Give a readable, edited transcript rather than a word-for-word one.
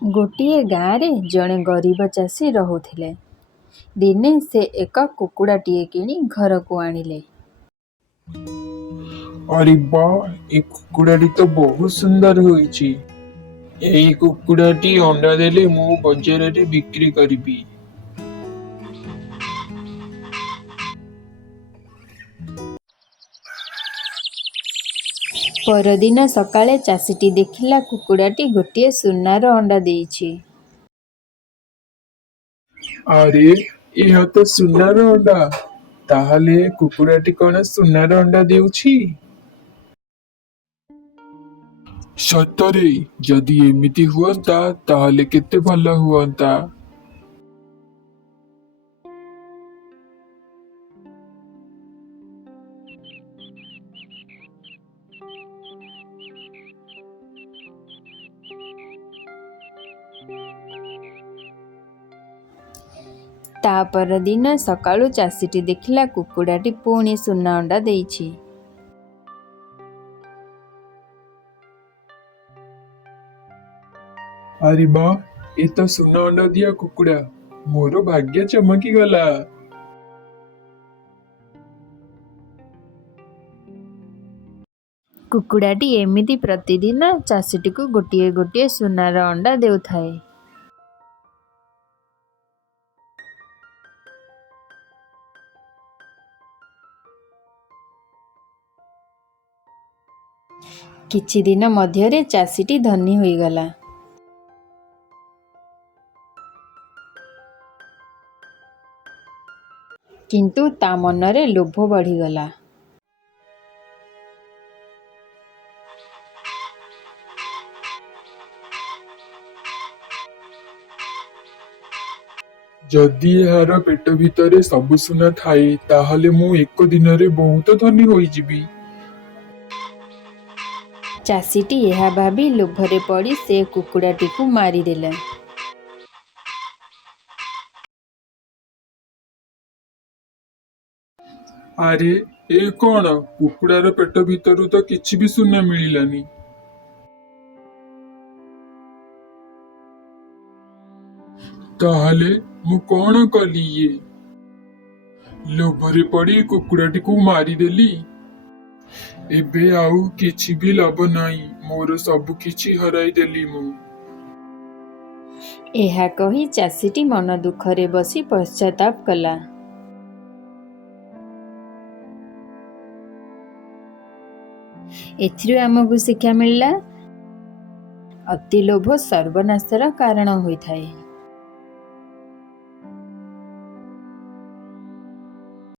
ଗୋଟିଏ ଗାଁରେ ଜଣେ ଗରିବ ଚାଷୀ ରହୁଥିଲେ। ଦିନେ ସେ ଏକ କୁକୁଡ଼ାଟିଏ କିଣି ଘରକୁ ଆଣିଲେ। अरे वाह, ए कुकुड़ाटी तो बहुत सुंदर होईची। एई कुकुड़ाटी अंडा देले मु बजार रे बिक्री करबी। ପରଦିନ ସକାଳେ ଚାଷୀଟି ଦେଖିଲା କୁକୁଡ଼ାଟି ଗୋଟିଏ ସୁନାର ଅଣ୍ଡା ଦେଇଛି। अरे यह तो सुनार अंडा। ताहले कुकुड़ाटी कौन सुनार अंडा देउची? सतरे जदि एमिति हुअंता ताहले केते भल हुअंता। ତା ପରଦିନ ସକାଳୁ ଚାଷୀଟି ଦେଖିଲା କୁକୁଡ଼ାଟି ପୁଣି ସୁନା ଅଣ୍ଡା ଦେଇଛି। अरे वाह, ये तो सुना अंडा दिया कुकुड़ा। मोरो भाग्य चमकी गला। କୁକୁଡ଼ାଟି ଏମିତି ପ୍ରତିଦିନ ଚାଷୀଟିକୁ ଗୋଟିଏ ଗୋଟିଏ ସୁନାର ଅଣ୍ଡା ଦେଉଥାଏ। କିଛି ଦିନ ମଧ୍ୟରେ ଚାଷୀଟି ଧନୀ ହୋଇଗଲା। କିନ୍ତୁ ତା ମନରେ ଲୋଭ ବଢ଼ିଗଲା। जदि एहार पेट भितरे सबु सुना थाए ताहले मु एक दिनरे बहुत धनी होइजिबी। ଚାଷୀଟି ଏହା ଭାବି ଲୋଭରେ ପଡ଼ି ସେ କୁକୁଡ଼ାଟିକୁ ମାରିଦେଲା। अरे ए कौन कुकुड़ार पेट भितरु तो किछि भी सुना मिलिलानी। ताहले मु कौन कली ये? लोभरे पड़ी कुकुड़ाटी को मारिदेली। एबे आउ किछि भी लाभ नाही, मोर सब किछि हराई देली मु। ଏହା କହି ଚାଷୀଟି ମନ ଦୁଃଖରେ ବସି ପଶ୍ଚାତାପ କଲା। ଏଥିରୁ ଆମକୁ ଶିକ୍ଷା ମିଳିଲା, ଅତି ଲୋଭ ସର୍ବନାଶର କାରଣ ହୋଇଥାଏ।